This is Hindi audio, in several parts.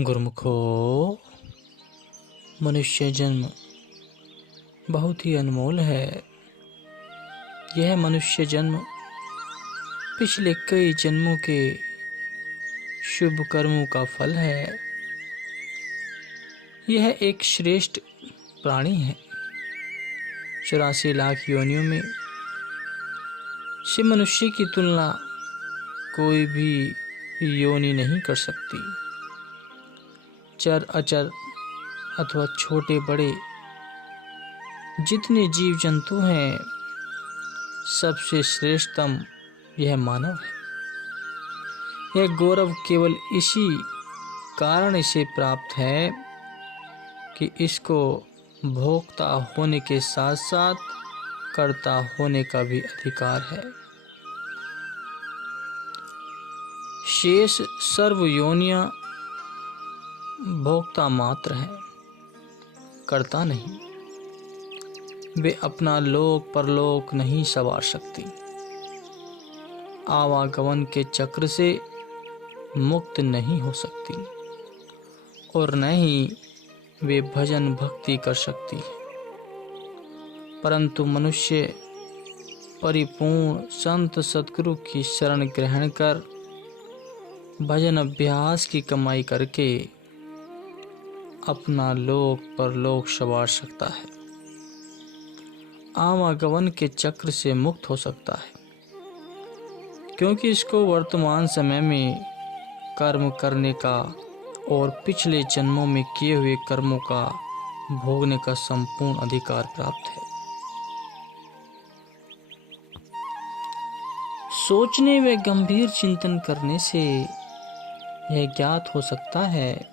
गुरुमुखो, मनुष्य जन्म बहुत ही अनमोल है। यह मनुष्य जन्म पिछले कई जन्मों के शुभ कर्मों का फल है। यह एक श्रेष्ठ प्राणी है। 84 लाख योनियों में से मनुष्य की तुलना कोई भी योनि नहीं कर सकती। चर अचर अथवा छोटे बड़े जितने जीव जंतु हैं, सबसे श्रेष्ठतम यह मानव है। यह गौरव केवल इसी कारण इसे प्राप्त है कि इसको भोक्ता होने के साथ साथ कर्ता होने का भी अधिकार है। शेष सर्व योनियां भोक्ता मात्र हैं, कर्ता नहीं। वे अपना लोक परलोक नहीं संवार सकती, आवागमन के चक्र से मुक्त नहीं हो सकती और न ही वे भजन भक्ति कर सकती है। परंतु मनुष्य परिपूर्ण संत सद्गुरु की शरण ग्रहण कर भजन अभ्यास की कमाई करके अपना लोक परलोक संवार सकता है, आवागमन के चक्र से मुक्त हो सकता है, क्योंकि इसको वर्तमान समय में कर्म करने का और पिछले जन्मों में किए हुए कर्मों का भोगने का संपूर्ण अधिकार प्राप्त है। सोचने व गंभीर चिंतन करने से यह ज्ञात हो सकता है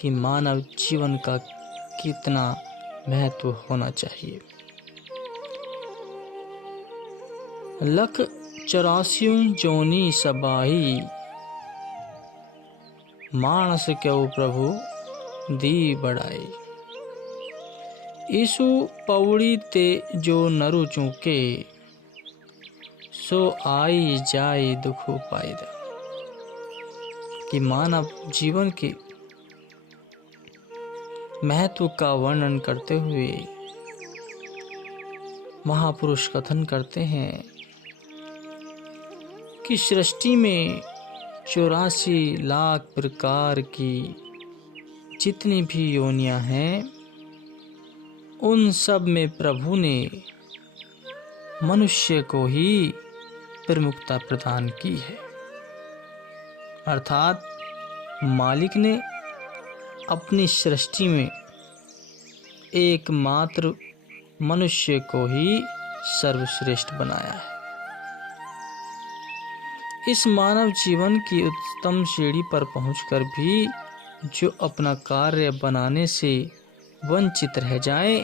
कि मानव जीवन का कितना महत्व होना चाहिए। लख 84 जोनी सबाही, मानस क्यों प्रभु दी बढ़ाई। ईसु पौड़ी ते जो नरु चूके, सो आई जाई दुख पायदा। कि मानव जीवन के महत्व का वर्णन करते हुए महापुरुष कथन करते हैं कि सृष्टि में 84 लाख प्रकार की जितनी भी योनियां हैं, उन सब में प्रभु ने मनुष्य को ही प्रमुखता प्रदान की है। अर्थात मालिक ने अपनी सृष्टि में एकमात्र मनुष्य को ही सर्वश्रेष्ठ बनाया है। इस मानव जीवन की उत्तम सीढ़ी पर पहुंचकर भी जो अपना कार्य बनाने से वंचित रह जाए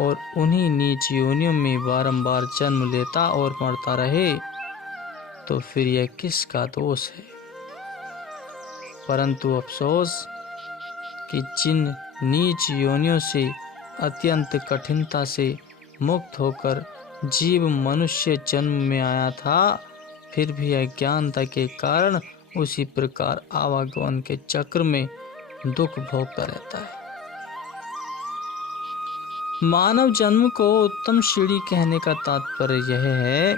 और उन्हीं नीच योनियों में बारंबार जन्म लेता और मरता रहे, तो फिर यह किसका दोष है। परंतु अफसोस कि जिन नीच योनियों से अत्यंत कठिनता से मुक्त होकर जीव मनुष्य जन्म में आया था, फिर भी अज्ञानता के कारण उसी प्रकार आवागमन के चक्र में दुख भोगता रहता है। मानव जन्म को उत्तम सीढ़ी कहने का तात्पर्य यह है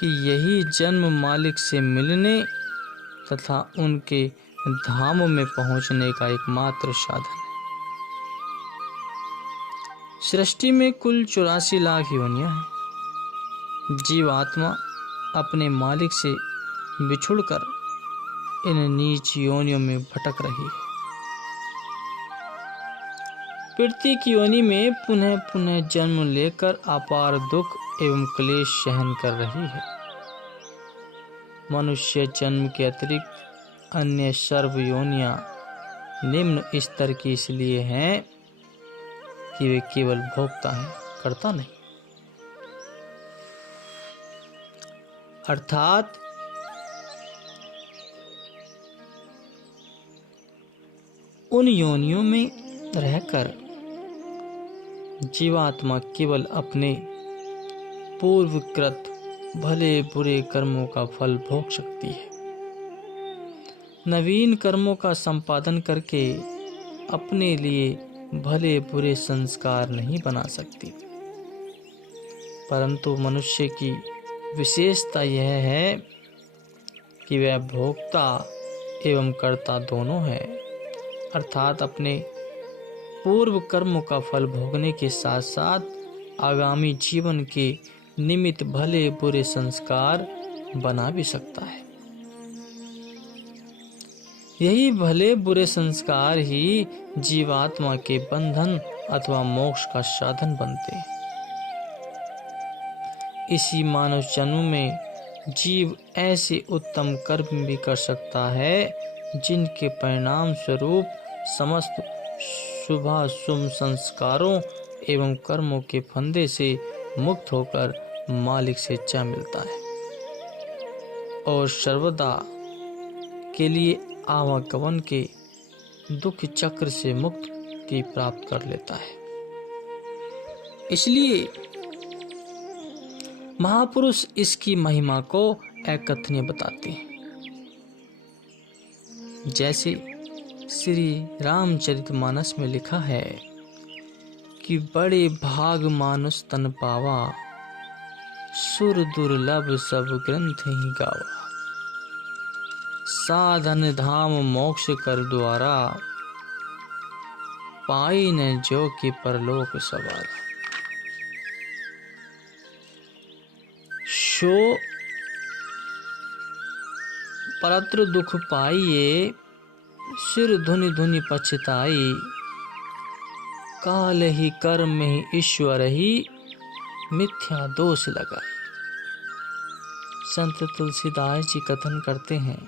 कि यही जन्म मालिक से मिलने तथा उनके धाम में पहुंचने का एकमात्र साधन है। सृष्टि में कुल 84 लाख योनियां हैं। जीवात्मा अपने मालिक से बिछुड़कर इन नीच योनियों में भटक रही है। प्रत्येक योनि में पुनः पुनः जन्म लेकर अपार दुख एवं क्लेश सहन कर रही है। मनुष्य जन्म के अतिरिक्त अन्य सर्व योनियां निम्न स्तर की इसलिए हैं कि वे केवल भोगता हैं, कर्ता नहीं। अर्थात उन योनियों में रहकर जीवात्मा केवल अपने पूर्वकृत भले बुरे कर्मों का फल भोग सकती है। नवीन कर्मों का संपादन करके अपने लिए भले बुरे संस्कार नहीं बना सकती, परंतु मनुष्य की विशेषता यह है कि वह भोक्ता एवं कर्ता दोनों है, अर्थात अपने पूर्व कर्मों का फल भोगने के साथ साथ आगामी जीवन के निमित्त भले बुरे संस्कार बना भी सकता है। यही भले बुरे संस्कार ही जीवात्मा के बंधन अथवा मोक्ष का साधन बनते हैं। इसी मानव जन्म में जीव ऐसे उत्तम कर्म भी कर सकता है जिनके परिणाम स्वरूप समस्त शुभाशुभ संस्कारों एवं कर्मों के फंदे से मुक्त होकर मालिक से चा मिलता है और सर्वदा के लिए आवागमन के दुख चक्र से मुक्ति प्राप्त कर लेता है। इसलिए महापुरुष इसकी महिमा को अकथनीय बताते हैं। जैसे श्री रामचरितमानस में लिखा है कि बड़े भाग मानुष तन पावा, सुर दुर्लभ सब ग्रंथ ही गावा, साधन धाम मोक्ष कर द्वारा, पाई न जो कि परलोक सवारा। शो परत्र दुख पाइए, सिर धुनि धुनि पछताई, काल ही कर्म ही ईश्वर ही, मिथ्या दोष लगाई। संत तुलसीदास जी कथन करते हैं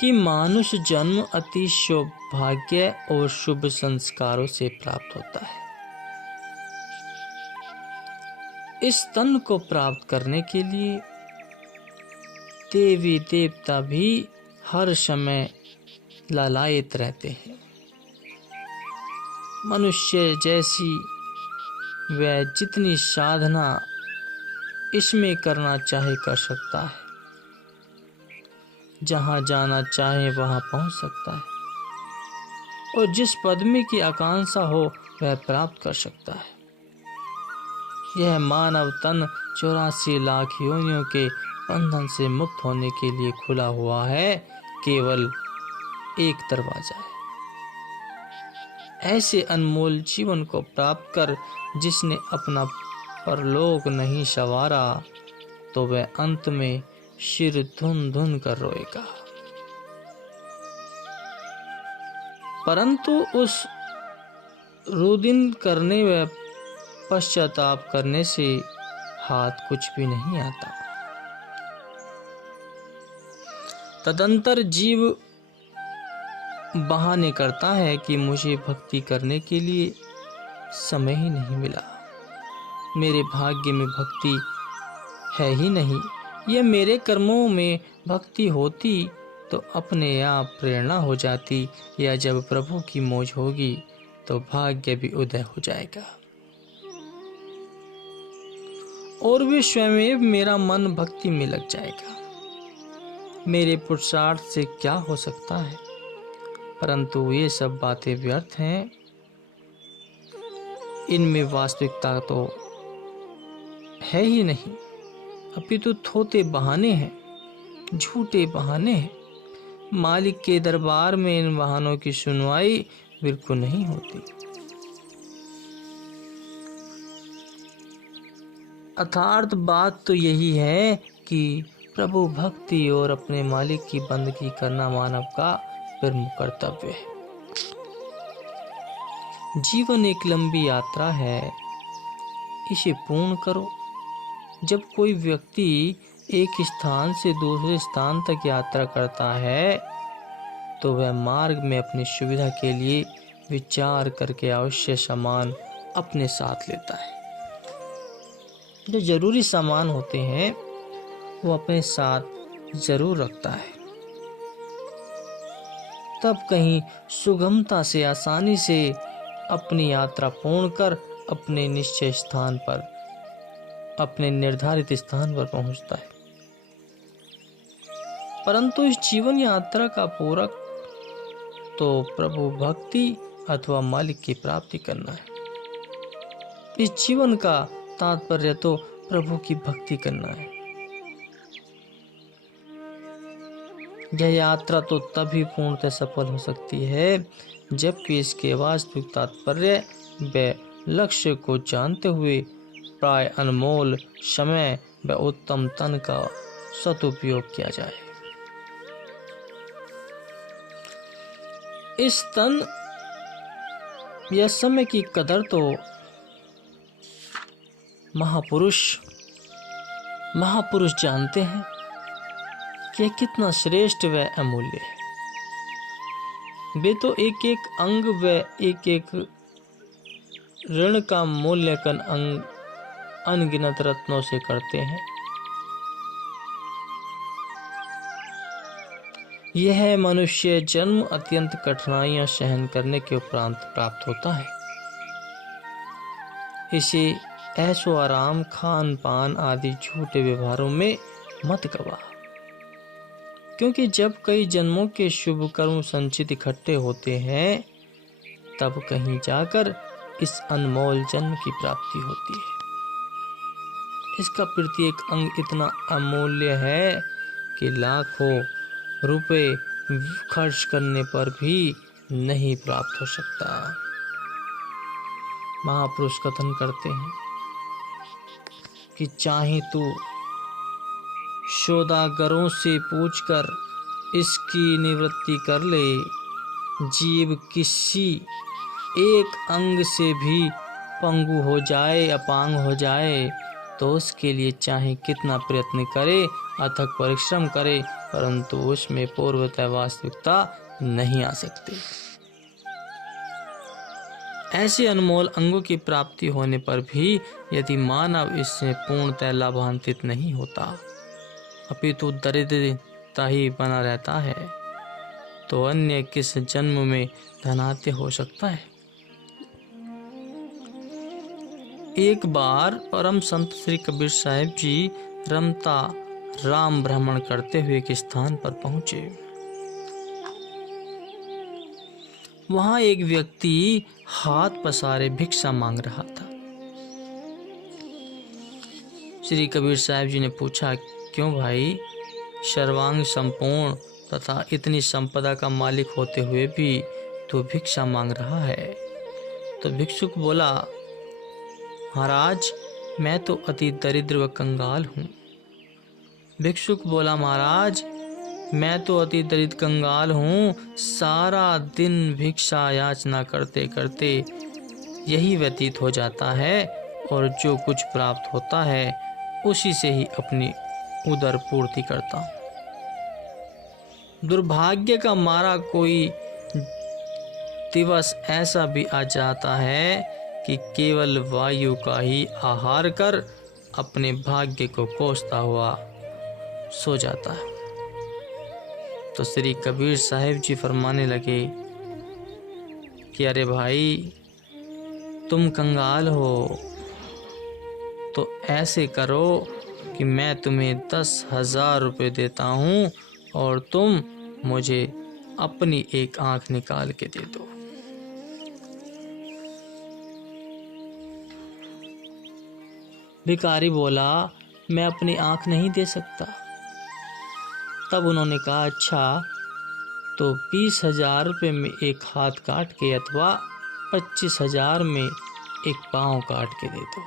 कि मानुष जन्म अति सौभाग्य और शुभ संस्कारों से प्राप्त होता है। इस तन को प्राप्त करने के लिए देवी देवता भी हर समय लालायित रहते हैं। मनुष्य जैसी वह जितनी साधना इसमें करना चाहे कर सकता है, जहाँ जाना चाहे वहाँ पहुँच सकता है और जिस पद में की आकांक्षा हो वह प्राप्त कर सकता है। यह मानव तन 84 लाख योनियों के बंधन से मुक्त होने के लिए खुला हुआ है, केवल एक दरवाजा है। ऐसे अनमोल जीवन को प्राप्त कर जिसने अपना परलोक नहीं संवारा, तो वह अंत में सिर धुन धुन कर रोएगा। परंतु उस रुदिन करने व पश्चाताप करने से हाथ कुछ भी नहीं आता। तदंतर जीव बहाने करता है कि मुझे भक्ति करने के लिए समय ही नहीं मिला, मेरे भाग्य में भक्ति है ही नहीं, यह मेरे कर्मों में भक्ति होती तो अपने आप प्रेरणा हो जाती, या जब प्रभु की मौज होगी तो भाग्य भी उदय हो जाएगा और भी स्वयं मेरा मन भक्ति में लग जाएगा। मेरे पुरुषार्थ से क्या हो सकता है? परंतु ये सब बातें व्यर्थ हैं, इनमें वास्तविकता तो है ही नहीं, अपितु थोते बहाने हैं, झूठे बहाने हैं। मालिक के दरबार में इन बहानों की सुनवाई बिल्कुल नहीं होती। अर्थात बात तो यही है कि प्रभु भक्ति और अपने मालिक की बंदगी करना मानव का प्रमुख कर्तव्य है। जीवन एक लंबी यात्रा है, इसे पूर्ण करो। जब कोई व्यक्ति एक स्थान से दूसरे स्थान तक यात्रा करता है तो वह मार्ग में अपनी सुविधा के लिए विचार करके आवश्यक सामान अपने साथ लेता है। जो जरूरी सामान होते हैं वो अपने साथ जरूर रखता है, तब कहीं सुगमता से आसानी से अपनी यात्रा पूर्ण कर अपने निश्चय स्थान पर, अपने निर्धारित स्थान पर पहुंचता है। परंतु इस जीवन यात्रा का पूरक तो प्रभु भक्ति अथवा मालिक की प्राप्ति करना है। इस जीवन का तात्पर्य तो प्रभु की भक्ति करना है। यह यात्रा तो तभी पूर्णतः सफल हो सकती है जबकि इसके वास्तविक तात्पर्य व लक्ष्य को जानते हुए प्राय अनमोल समय व उत्तम तन का सदुपयोग किया जाए। इस तन या समय की कदर तो महापुरुष जानते हैं कि यह कितना श्रेष्ठ व अमूल्य है। वे तो एक एक अंग व एक एक ऋण का मूल्यांकन अनगिनत रत्नों से करते हैं। यह मनुष्य जन्म अत्यंत कठिनाइयां सहन करने के उपरांत प्राप्त होता है। इसे ऐशो आराम, खान पान आदि झूठे व्यवहारों में मत गवा, क्योंकि जब कई जन्मों के शुभ कर्म संचित इकट्ठे होते हैं तब कहीं जाकर इस अनमोल जन्म की प्राप्ति होती है। इसका प्रत्येक अंग इतना अमूल्य है कि लाखों रुपए खर्च करने पर भी नहीं प्राप्त हो सकता। महापुरुष कथन करते हैं कि चाहे तू सौदागरों से पूछकर इसकी निवृत्ति कर ले, जीव किसी एक अंग से भी पंगु हो जाए, अपांग हो जाए, तो उसके लिए चाहे कितना प्रयत्न करे, अथक परिश्रम करे, परंतु उसमें पूर्वतः वास्तविकता नहीं आ सकती। ऐसे अनमोल अंगों की प्राप्ति होने पर भी यदि मानव इससे पूर्णतः लाभान्वित नहीं होता, अपितु दरिद्रता ही बना रहता है, तो अन्य किस जन्म में धनाढ्य हो सकता है। एक बार परम संत श्री कबीर साहिब जी रमता राम भ्रमण करते हुए एक स्थान पर पहुंचे। वहां एक व्यक्ति हाथ पसारे भिक्षा मांग रहा था। श्री कबीर साहिब जी ने पूछा, क्यों भाई, सर्वांग संपूर्ण तथा इतनी संपदा का मालिक होते हुए भी तो भिक्षा मांग रहा है? तो भिक्षुक बोला, महाराज मैं तो अति दरिद्र व कंगाल हूँ। भिक्षुक बोला, महाराज मैं तो अति दरिद्र कंगाल हूँ, सारा दिन भिक्षा याचना करते करते यही व्यतीत हो जाता है और जो कुछ प्राप्त होता है उसी से ही अपनी उदर पूर्ति करता हूँ। दुर्भाग्य का मारा कोई दिवस ऐसा भी आ जाता है कि केवल वायु का ही आहार कर अपने भाग्य को कोसता हुआ सो जाता है। तो श्री कबीर साहिब जी फरमाने लगे कि अरे भाई, तुम कंगाल हो तो ऐसे करो कि मैं तुम्हें 10,000 रुपये देता हूँ और तुम मुझे अपनी एक आंख निकाल के दे दो। भिखारी बोला, मैं अपनी आंख नहीं दे सकता। तब उन्होंने कहा, अच्छा तो 20,000 रुपये में एक हाथ काट के अथवा 25,000 में एक पाँव काट के दे दो।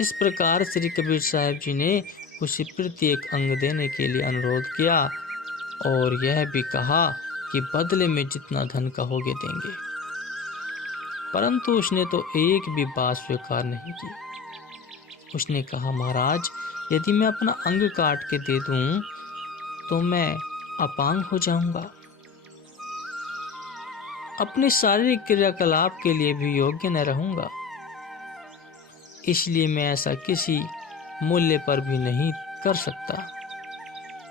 इस प्रकार श्री कबीर साहिब जी ने उसे प्रत्येक अंग देने के लिए अनुरोध किया और यह भी कहा कि बदले में जितना धन कहोगे देंगे। परंतु उसने तो एक भी बात स्वीकार नहीं की। उसने कहा, महाराज यदि मैं अपना अंग काट के दे दूं तो मैं अपांग हो जाऊंगा, अपने शारीरिक क्रियाकलाप के लिए भी योग्य न रहूंगा, इसलिए मैं ऐसा किसी मूल्य पर भी नहीं कर सकता।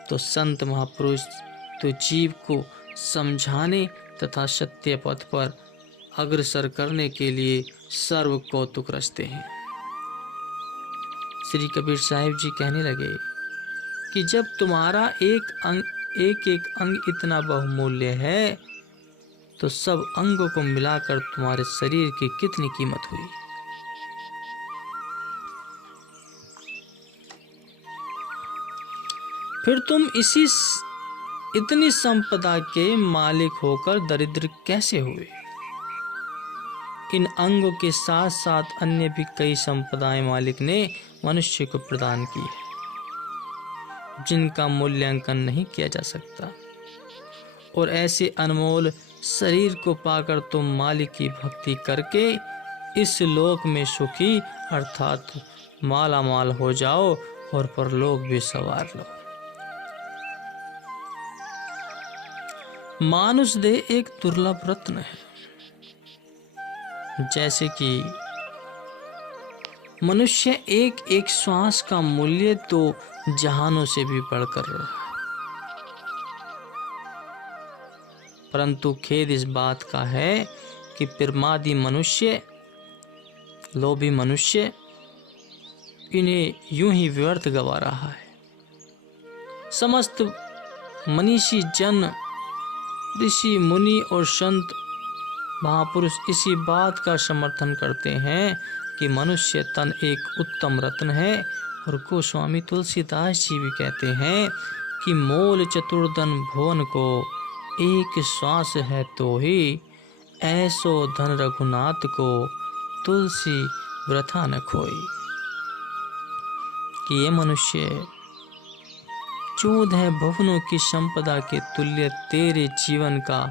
तो संत महापुरुष तो जीव को समझाने तथा सत्य पथ पर अग्रसर करने के लिए सर्व कौतुक रचते हैं। श्री कबीर साहिब जी कहने लगे कि जब तुम्हारा एक एक अंग इतना बहुमूल्य है तो सब अंगों को मिलाकर तुम्हारे शरीर की कितनी कीमत हुई। फिर तुम इतनी संपदा के मालिक होकर दरिद्र कैसे हुए? इन अंगों के साथ साथ अन्य भी कई संपदाएं मालिक ने मनुष्य को प्रदान की है, जिनका मूल्यांकन नहीं किया जा सकता। और ऐसे अनमोल शरीर को पाकर तुम मालिक की भक्ति करके इस लोक में सुखी अर्थात माला माल हो जाओ और परलोक भी सवार लो। मानुष देह एक दुर्लभ रत्न है। जैसे कि मनुष्य एक एक श्वास का मूल्य तो जहानों से भी बढ़कर रहा है, परंतु खेद इस बात का है कि प्रमादी मनुष्य, लोभी मनुष्य इन्हें यूं ही व्यर्थ गवा रहा है। समस्त मनीषी जन, ऋषि मुनि और संत महापुरुष इसी बात का समर्थन करते हैं कि मनुष्य तन एक उत्तम रत्न है। और गोस्वामी तुलसीदास जी भी कहते हैं कि मोल चतुर्धन भुवन को एक श्वास है तो ही, ऐसो धन रघुनाथ को तुलसी वृथा न खोई। कि ये मनुष्य 14 भुवनों की संपदा के तुल्य तेरे जीवन का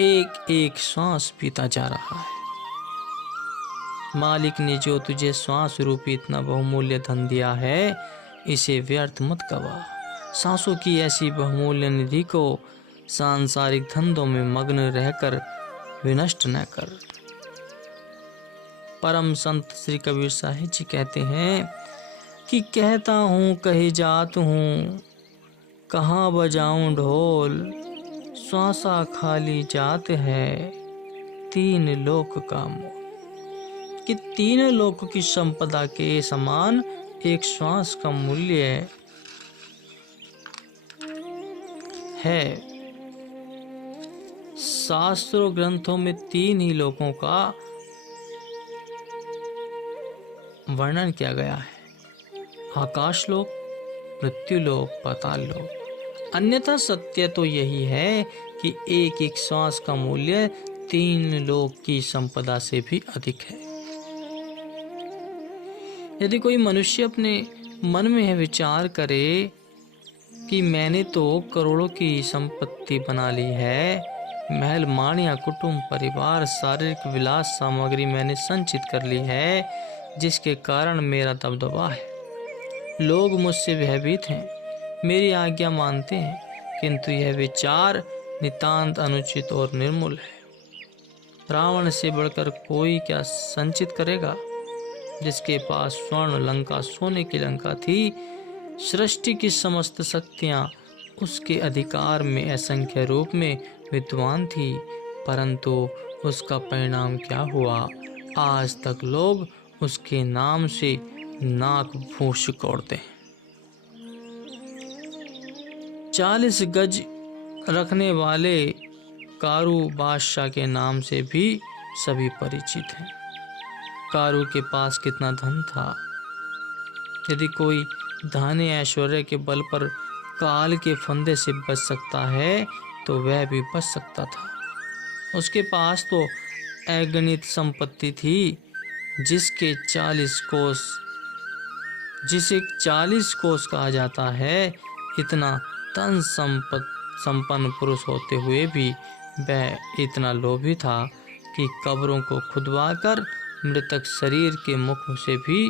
एक एक श्वास पीता जा रहा है। मालिक ने जो तुझे श्वास रूपी इतना बहुमूल्य धन दिया है, इसे व्यर्थ मत गवा। सांसों की ऐसी बहुमूल्य निधि को सांसारिक धंधों में मग्न रहकर विनष्ट न कर। परम संत श्री कबीर साहिब जी कहते हैं कि कहता हूँ कही जात हूँ, कहाँ बजाऊं ढोल, श्वासा खाली जात है, तीन लोक का मोल। कि तीन लोक की संपदा के समान एक श्वास का मूल्य है। शास्त्रों ग्रंथों में 3 ही लोकों का वर्णन किया गया है, आकाश लोक, मृत्यु लोक, पाताल लोक। अन्यथा सत्य तो यही है कि एक एक श्वास का मूल्य 3 लोक की संपदा से भी अधिक है। यदि कोई मनुष्य अपने मन में विचार करे कि मैंने तो करोड़ों की संपत्ति बना ली है, महल माणिया, कुटुंब, परिवार, शारीरिक विलास सामग्री मैंने संचित कर ली है, जिसके कारण मेरा दबदबा है, लोग मुझसे भयभीत हैं, मेरी आज्ञा मानते हैं, किंतु यह विचार नितांत अनुचित और निर्मूल है। रावण से बढ़कर कोई क्या संचित करेगा, जिसके पास स्वर्ण लंका, सोने की लंका थी। सृष्टि की समस्त शक्तियां उसके अधिकार में असंख्य रूप में विद्वान थी, परंतु उसका परिणाम क्या हुआ? आज तक लोग उसके नाम से नाक फूंस कोड़ते हैं। 40 गज रखने वाले कारू बादशाह के नाम से भी सभी परिचित हैं। कारू के पास कितना धन था। यदि कोई धन ऐश्वर्य के बल पर काल के फंदे से बच सकता है तो वह भी बच सकता था। उसके पास तो अगणित संपत्ति थी, जिसे 40 कोस कहा जाता है। इतना धन संपन्न पुरुष होते हुए भी वह इतना लोभी था कि कब्रों को खुदवाकर मृतक शरीर के मुख से भी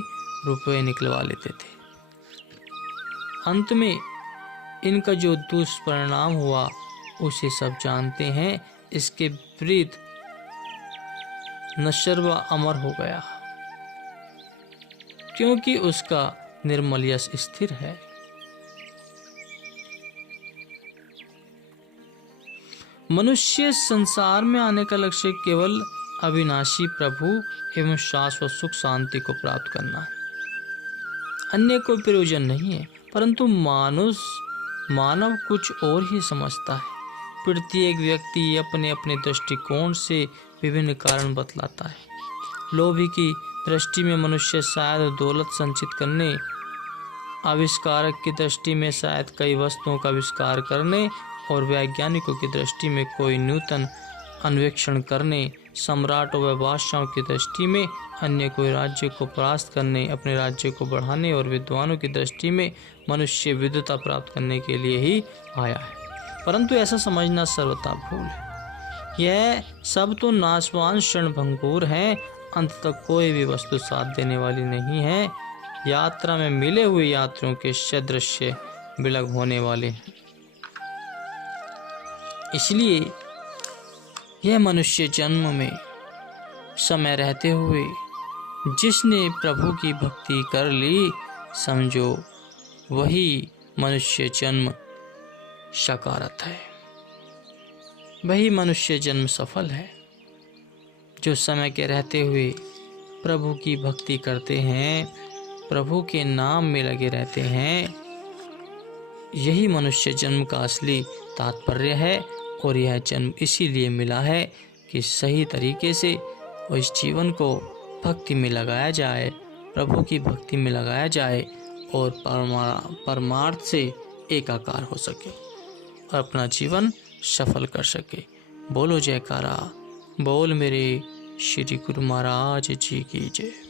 रुपए निकलवा लेते थे। अंत में इनका जो दुष्परिणाम हुआ उसे सब जानते हैं। इसके विपरीत नश्वरवा अमर हो गया, क्योंकि उसका निर्मल यश स्थिर है। मनुष्य संसार में आने का लक्ष्य केवल अविनाशी प्रभु एवं शाश्वत सुख शांति को प्राप्त करना है, अन्य कोई प्रयोजन नहीं है। परंतु मानव कुछ और ही समझता है। प्रत्येक व्यक्ति अपने अपने दृष्टिकोण से विभिन्न कारण बतलाता है। लोभी की दृष्टि में मनुष्य शायद दौलत संचित करने, आविष्कारक की दृष्टि में शायद कई वस्तुओं का आविष्कार करने और वैज्ञानिकों की दृष्टि में कोई नूतन अन्वेषण करने, सम्राटों व बादशाहों की दृष्टि में अन्य कोई राज्य को परास्त करने, अपने राज्य को बढ़ाने और विद्वानों की दृष्टि में मनुष्य विद्वता प्राप्त करने के लिए ही आया है। परंतु ऐसा समझना सर्वथा भूल है। यह सब तो नाशवान क्षणभंगुर है, अंत तक कोई भी वस्तु साथ देने वाली नहीं है। यात्रा में मिले हुए यात्रियों के सदृश्य विलग होने वाले हैं। इसलिए यह मनुष्य जन्म में समय रहते हुए जिसने प्रभु की भक्ति कर ली, समझो वही मनुष्य जन्म सकारत है, वही मनुष्य जन्म सफल है। जो समय के रहते हुए प्रभु की भक्ति करते हैं, प्रभु के नाम में लगे रहते हैं, यही मनुष्य जन्म का असली तात्पर्य है। और यह जन्म इसीलिए मिला है कि सही तरीके से उस जीवन को भक्ति में लगाया जाए, प्रभु की भक्ति में लगाया जाए और परमार्थ से एकाकार हो सके और अपना जीवन सफल कर सके। बोलो जयकारा, बोल मेरे श्री गुरु महाराज जी की जय।